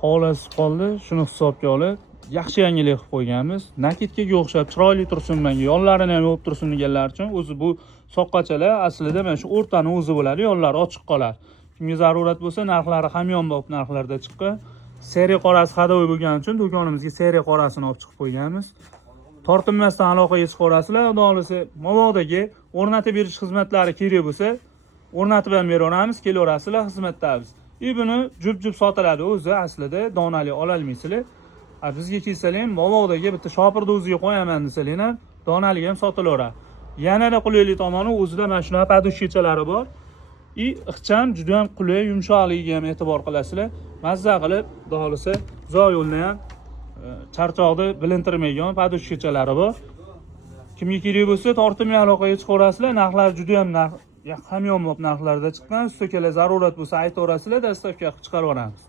Xolasi qoldi, shuni hisobga olib, yaxshi yangilik qilib qo'yganmiz. Nakidkaga o'xshab chiroyli tursin menga, yonlarini ham yopib tursin deganlar uchun o'zi bu soqqachalar aslida mana shu o'rtani o'zi bo'ladi, yonlari ochiq qoladi. Kimga zarurat bo'lsa, narxlari hamyonbop narxlarda chiqqan. Seriya qorasi hadovoy bo'lgani uchun do'konimizga seriya qorasini olib chiqib qo'yganmiz. Tortinmasdan aloqaga chiqaverasizlar, xudo xolasa, Movodagi o'rnatib berish xizmatlari kerak bo'lsa, o'rnatib ham beraveramiz, kelaverasizlar, xizmatdamiz. Buni jup-jup sotiladi o'zi, aslida donali ola olmaysizlar. Bizga kelsalar ham Movodagi bitta shopirni o'ziga qo'yaman desalar ham donali ham sotilaveradi. Yanada qulaylik tomoni o'zida mana shunaqa podushkachalari bor. Ixcham juda ham qulay, yumshoqligiga ham e'tibor qilasizlar. Mazza qilib, xudo xolasa, uzoq yo'lni ham charchoqda bilintirmaydigan podushkachalari bor. Kimga kerak bo'lsa, tortmay aloqaga chiqaverasizlar. Narxlar juda ham hamyonbop narxlarda chiqqan. Ustokalar zarurat bo'lsa aytaverasizlar, dastavka qilib chiqarib yuboramiz.